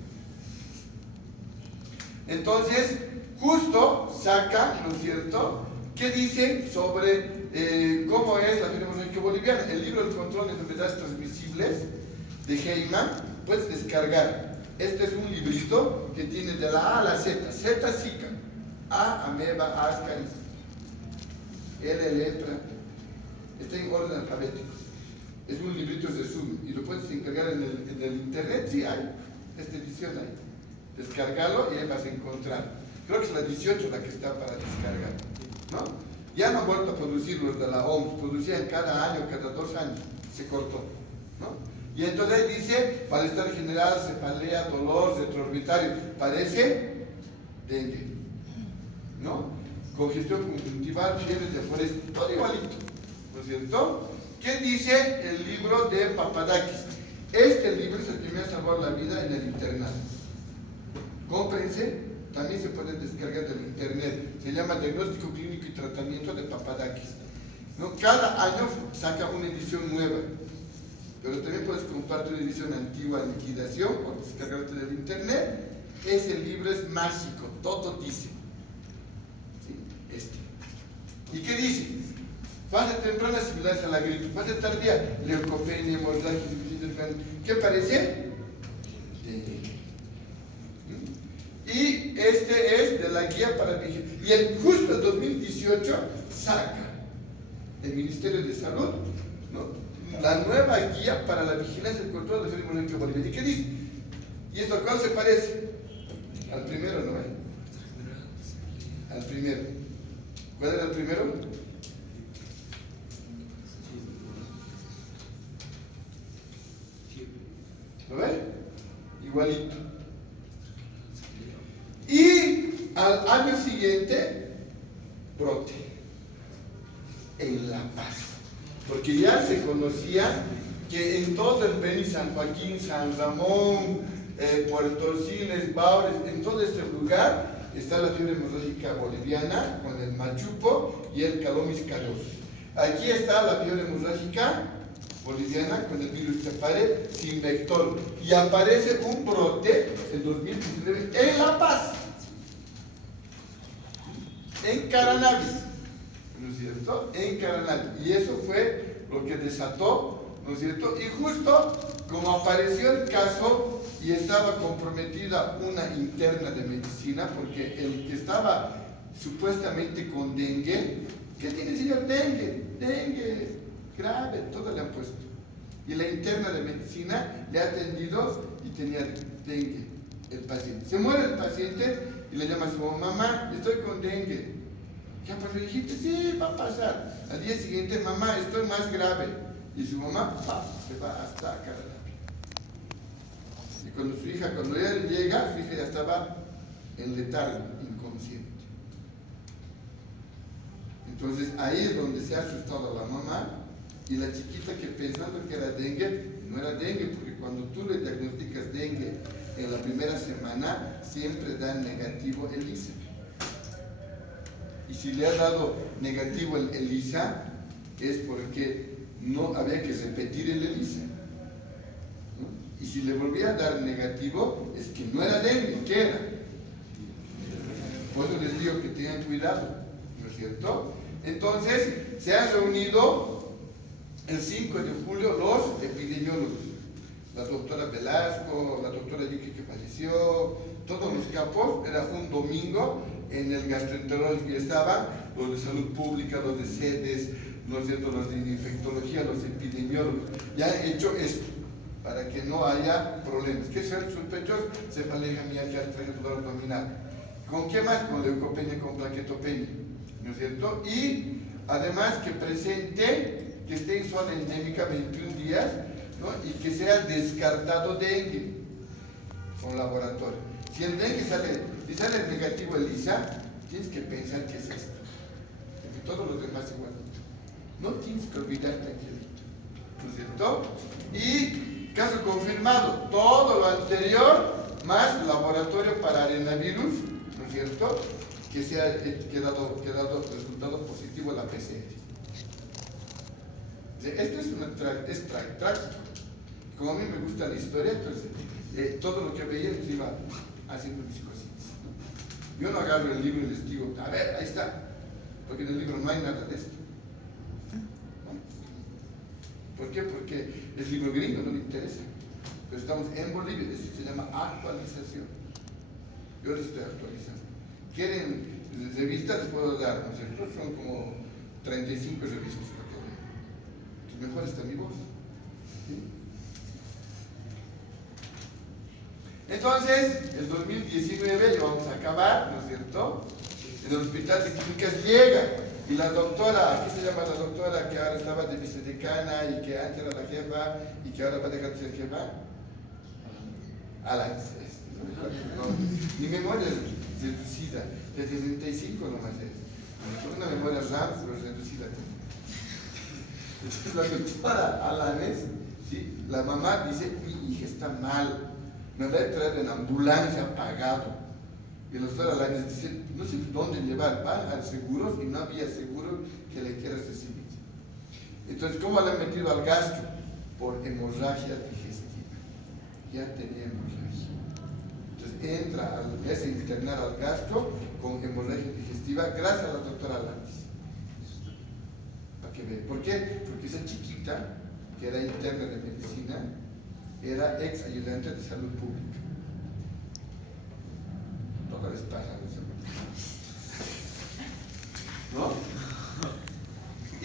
Entonces, justo saca, ¿no es cierto?, ¿qué dicen sobre cómo es la fiebre hemorrágica boliviana? El libro El control de enfermedades transmisibles de Heyman, puedes descargar. Este es un librito que tiene de la A a la Z. Z, Zika, A, ameba, A, ascaris, L, lepra. Está en orden alfabético. Es un librito de resumen y lo puedes encargar en el internet. Sí hay, esta edición hay. Descargarlo y ahí vas a encontrar. Creo que es la 18 la que está para descargar, ¿no? Ya no han vuelto a producir los de la OMS, producían cada año, cada 2 años, se cortó, ¿no? Y entonces ahí dice, malestar general, cefalea, dolor, retroorbitario, parece dengue, ¿no? Congestión conjuntival, fiebre de forest, todo igualito, ¿no es cierto? ¿Qué dice el libro de Papadakis? Este libro es el que me ha salvado la vida en el internado. Cómprense, también se puede descargar del internet. Se llama Diagnóstico Clínico y Tratamiento de Papadakis, ¿no? Cada año saca una edición nueva, pero también puedes comprar una edición antigua en liquidación o descargarte del internet. Ese libro es mágico, todo dice. ¿Sí? Este. ¿Y qué dice? Fase temprana, similares a la gripe. Fase tardía, leucopenia, hemorragia, ¿qué parece? Y este es de la guía para vigilancia. Y justo el 2018 saca el Ministerio de Salud, ¿no?, la nueva guía para la vigilancia y el control de la fiebre hemorrágica boliviana. ¿Y qué dice? ¿Y esto a cuál se parece? Al primero, ¿no? Al primero. ¿Cuál era el primero? ¿Lo ven? Igualito. Y al año siguiente, brote en La Paz. Porque ya se conocía que en todo el Beni, San Joaquín, San Ramón, Puerto Siles, Baures, en todo este lugar está la fiebre hemorrágica boliviana con el machupo y el calomis callosus. Aquí está la fiebre hemorrágica boliviana con el virus Chapare sin vector. Y aparece un brote en 2019 en La Paz, en Caranavi, ¿no es cierto? En Caranavi. Y eso fue lo que desató, ¿no es cierto? Y justo como apareció el caso y estaba comprometida una interna de medicina, porque el que estaba supuestamente con dengue, ¿qué tiene, señor? Dengue grave, todo le han puesto. Y la interna de medicina le ha atendido y tenía dengue el paciente. Se muere el paciente y le llama a su mamá, estoy con dengue. ¿Qué pasó, hijita? Sí, va a pasar. Al día siguiente, mamá, estoy más grave. Y su mamá, se va hasta Caranavi. Y cuando él llega, su hija ya estaba en letargo, inconsciente. Entonces ahí es donde se ha asustado la mamá y la chiquita, que pensando que era dengue, no era dengue, porque cuando tú le diagnosticas dengue en la primera semana, siempre da negativo ELISA. Y si le ha dado negativo el ELISA, es porque no había que repetir el ELISA, ¿no? Y si le volvía a dar negativo, es que no era dengue. ¿Qué era? Por eso les digo que tengan cuidado, ¿no es cierto? Entonces, se han reunido el 5 de julio los epidemiólogos la doctora Velasco, la doctora Yuki que falleció, todos los capos, era un domingo en el gastroenterológico y estaban los de salud pública, los de sedes, ¿no es cierto?, los de infectología, los epidemiólogos. Ya han hecho esto para que no haya problemas. ¿Qué son sospechosos? Cefalea, mialgia, artritis, dolor abdominal. ¿Con qué más? Con leucopenia, con plaquetopenia, ¿no es cierto? Y además que presente, que esté en zona endémica 21 días, ¿no? Y que sea descartado dengue con laboratorio. Si el dengue sale negativo ELISA, tienes que pensar que es esto. Porque todos los demás igual. No tienes que olvidarte, Angelito, ¿no es cierto? Y caso confirmado, todo lo anterior, más laboratorio para arenavirus, ¿no es cierto?, que se ha quedado resultado positivo en la PCR. Esto es trágico. Como a mí me gusta la historia, entonces todo lo que veía les iba haciendo mis cositas, ¿no? Yo no agarro el libro y les digo, a ver, ahí está, porque en el libro no hay nada de esto. ¿Por qué? Porque es libro gringo, no le interesa. Pero estamos en Bolivia, eso se llama actualización. Yo les estoy actualizando. ¿Quieren revistas? Les puedo dar, ¿no es cierto? Son como 35 revistas lo que veo. Entonces mejor está mi voz. ¿Sí? Entonces, el 2019 lo vamos a acabar, ¿no es cierto? En el hospital de clínicas llega. Y la doctora, ¿qué se llama la doctora que ahora estaba de vicedecana y que antes era la jefa y que ahora va a dejar de ser jefa? Alan. No, mi memoria es reducida, de 65 nomás es. Una memoria RAM, pero reducida. Entonces la doctora Alanes, ¿sí? La mamá dice, mi hija está mal, me va a traer en ambulancia pagado. Y el doctor Alanes dice, no sé dónde llevar, van al seguros y no había seguro que le quiera recibir. Entonces, ¿cómo le han metido al gastro? Por hemorragia digestiva. Ya tenía hemorragia. Entonces entra, le hace internar al gastro con hemorragia digestiva gracias a la doctora Alanes. Para que vean. ¿Por qué? Porque esa chiquita, que era interna de medicina, era ex ayudante de salud pública. Todo les pasa a los hermanos. ¿No?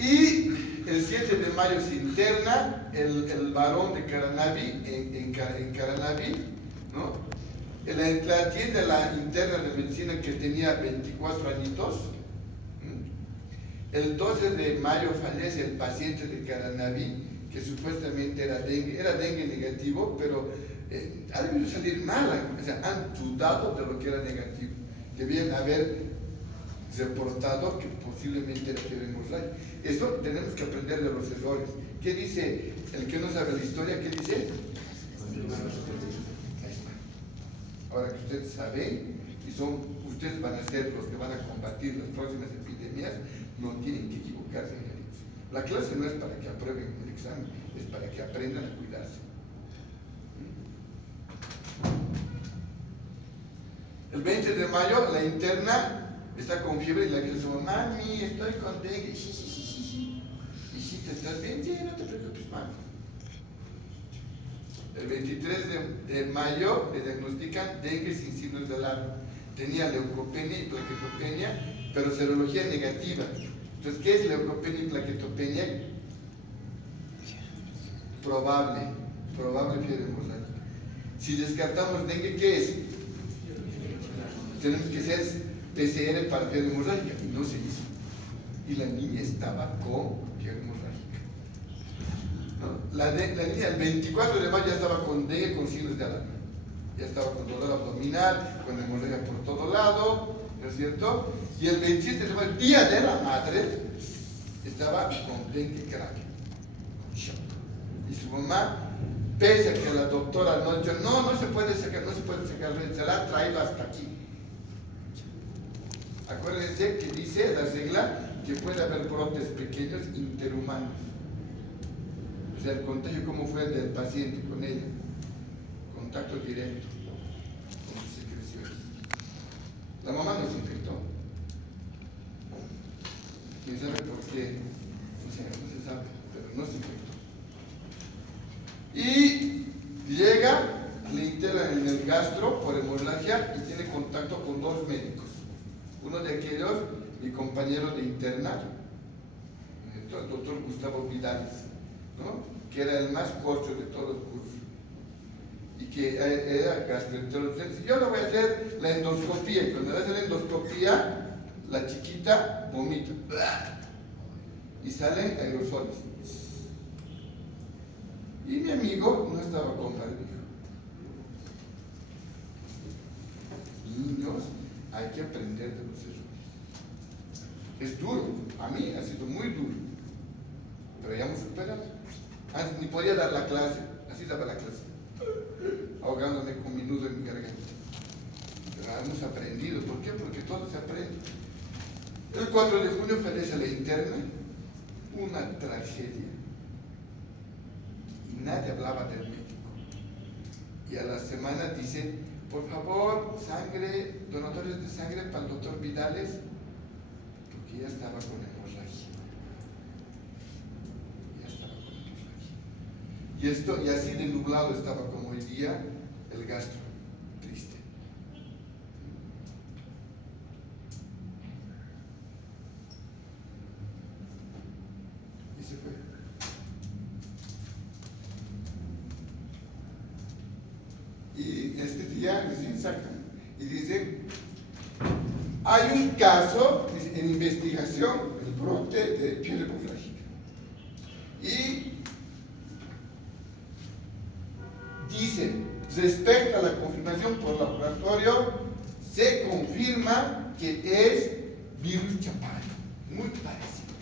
Y el 7 de mayo se interna el varón de Caranavi en Caranavi, ¿no? La atiende la interna de medicina que tenía 24 añitos. El 12 de mayo fallece el paciente de Caranavi, que supuestamente era dengue negativo, pero ha debido salir mal, o sea, han dudado de lo que era negativo. Debían haber reportado que posiblemente era fiebre hemorrágica. Eso tenemos que aprender de los errores. ¿Qué dice el que no sabe la historia? ¿Qué dice? Ahí está. Ahora que ustedes saben y ustedes van a ser los que van a combatir las próximas epidemias, no tienen que equivocarse. La clase no es para que aprueben el examen, es para que aprendan a cuidarse. El 20 de mayo la interna está con fiebre y la dice, mami, estoy con dengue. Sí. ¿Y si te estás bien? Sí, no te preocupes, mami. El 23 de mayo le diagnostican dengue sin signos de alarma. Tenía leucopenia y plaquetopenia, pero serología negativa. Entonces, ¿qué es leucopenia y plaquetopenia? Probable fiebre hemorrágica. Si descartamos dengue, ¿qué es? Tenemos que hacer PCR para fiebre hemorrágica, y no se hizo. Y la niña estaba con fiebre hemorrágica. ¿No? La niña el 24 de mayo ya estaba con dengue con signos de alarma. Ya estaba con dolor abdominal, con hemorragia por todo lado, ¿no es cierto? Y el 27 de mayo, día de la madre, estaba con dengue grave, con shock. Y su mamá, pese a que la doctora no dijo, no se puede sacar, se la ha traído hasta aquí. Acuérdense que dice la regla que puede haber brotes pequeños interhumanos. O sea, el contagio, ¿cómo fue el del paciente con ella? Contacto directo con sus secreciones. La mamá no se infectó. ¿Quién sabe por qué? No se sabe, pero no se infectó. Y interna en el gastro por hemorragia y tiene contacto con dos médicos. Uno de aquellos, mi compañero de interna, el doctor Gustavo Vidales, ¿no? Que era el más corto de todo el curso y que era gastroenterólogo. Yo le voy a hacer la endoscopía y cuando le hace la endoscopía, la chiquita vomita y salen aerosoles. Y mi amigo no estaba con barbijo. Niños, hay que aprender de los errores. Es duro, a mí ha sido muy duro, pero ya hemos superado. Antes ni podía dar la clase, así daba la clase, ahogándome con mi nudo en mi garganta. Pero hemos aprendido, ¿por qué? Porque todo se aprende. El 4 de junio fallece la interna, una tragedia. Y nadie hablaba del médico. Y a la semana dice, por favor, sangre, donadores de sangre para el doctor Vidales, porque ya estaba con hemorragia. Ya estaba con hemorragia. Y así de nublado estaba como hoy día el gastro, triste. Y se fue. Y este día recién sacan y dicen, hay un caso en investigación, el brote de piel hemorrágica. Y dice, respecto a la confirmación por laboratorio, se confirma que es virus Chapayo, muy parecido.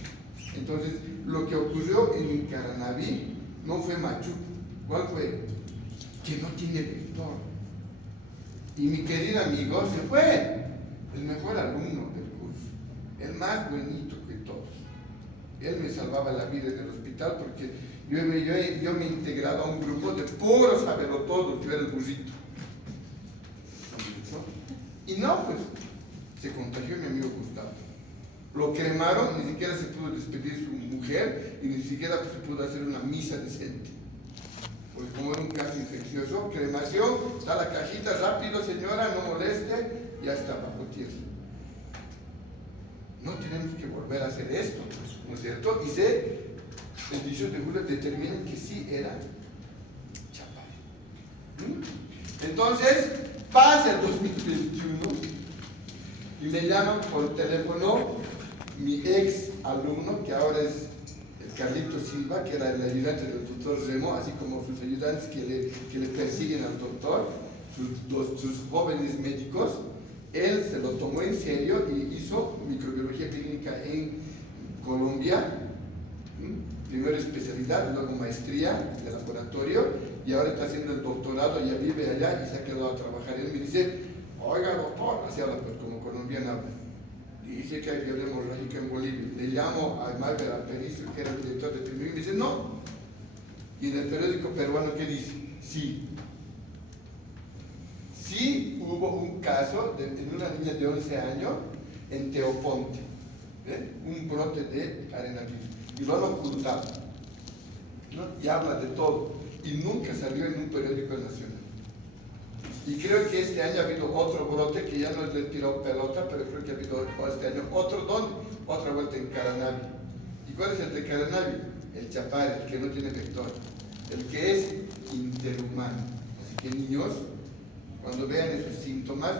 Entonces, lo que ocurrió en Caranaví no fue machuco. ¿Cuál fue? Que no tiene vector. Y mi querido amigo se fue, el mejor alumno del curso, el más bonito que todos. Él me salvaba la vida en el hospital porque yo me he integrado a un grupo de puros sabelotodos, yo era el burrito. Y no, pues, se contagió mi amigo Gustavo. Lo cremaron, ni siquiera se pudo despedir su mujer y ni siquiera se pudo hacer una misa decente. Porque como era un caso infeccioso, cremación, da la cajita rápido, señora, no moleste, ya está bajo tierra. No tenemos que volver a hacer esto, ¿no es cierto? Y el 18 de julio determinan que sí era Chapayo. Entonces, pasa el 2021 y me llaman por teléfono mi ex alumno, que ahora es Carlito Silva, que era el ayudante del doctor Remo, así como sus ayudantes que le persiguen al doctor, sus jóvenes médicos. Él se lo tomó en serio y hizo microbiología clínica en Colombia, primero especialidad, luego maestría de laboratorio, y ahora está haciendo el doctorado, ya vive allá y se ha quedado a trabajar. Él me dice, oiga doctor, así habla pues como colombiano habla. Dice que hay fiebre hemorrágica en Bolivia. Le llamo a Malver Apericio, que era el director de primero, y me dice, no. Y en el periódico peruano, ¿qué dice? Sí. Sí hubo un caso en una niña de 11 años en Teoponte, un brote de arenavirus. Y lo han ocultado, ¿no? Y habla de todo. Y nunca salió en un periódico nacional. Y creo que este año ha habido otro brote que ya no le tiró pelota, pero creo que ha habido este año otro ¿dónde? Otra vuelta en Caranavi. ¿Y cuál es el de Caranavi? El Chapayo, el que no tiene vector, el que es interhumano. Así que niños, cuando vean esos síntomas,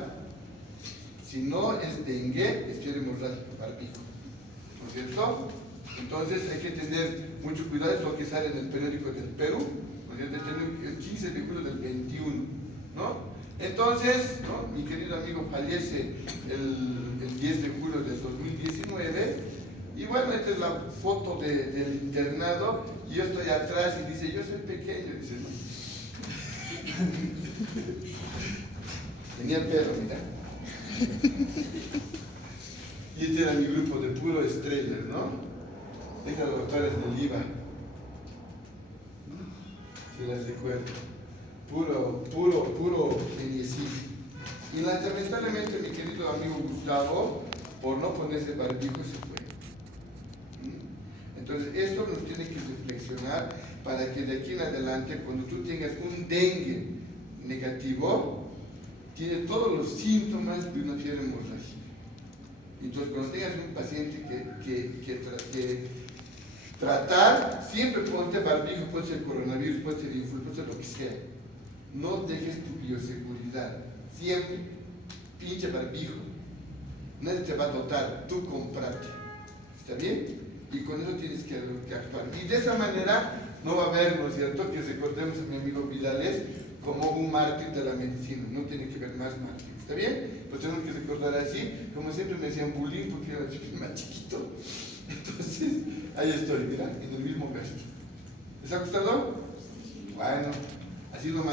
si no es dengue, es fiebre hemorrágica, barbijo, ¿no es cierto? Entonces hay que tener mucho cuidado, es lo que sale en el periódico del Perú, ¿no es cierto? El 15 de julio del 21, ¿no? Entonces, ¿no? Mi querido amigo fallece el 10 de julio del 2019 y bueno, esta es la foto del internado y yo estoy atrás y dice, yo soy pequeño, dice, ¿no? Tenía el pelo, mira. Y este era mi grupo de puro estrellas, ¿no? Estas doctores del IVA, si las recuerdo. Puro geniecito. Y lamentablemente mi querido amigo Gustavo, por no ponerse barbijo, se fue. Entonces esto nos tiene que reflexionar para que de aquí en adelante, cuando tú tengas un dengue, negativo, tiene todos los síntomas de una fiebre hemorrágica. Entonces, cuando tengas un paciente que tratar, siempre ponte barbijo, puede ser coronavirus, puede ser influenza, puede ser lo que sea. No dejes tu bioseguridad. Siempre pinche barbijo. Nadie te va a dotar, tú comprate. ¿Está bien? Y con eso tienes que actuar. Y de esa manera no va a haber, ¿no es cierto?, que recordemos a mi amigo Vidales como un mártir de la medicina. No tiene que ver más mártir. ¿Está bien? Pues tenemos que recordar así. Como siempre me decían bullying porque era más chiquito. Entonces, ahí estoy, mira, en el mismo caso. ¿Les ha gustado? Bueno, ha sido más.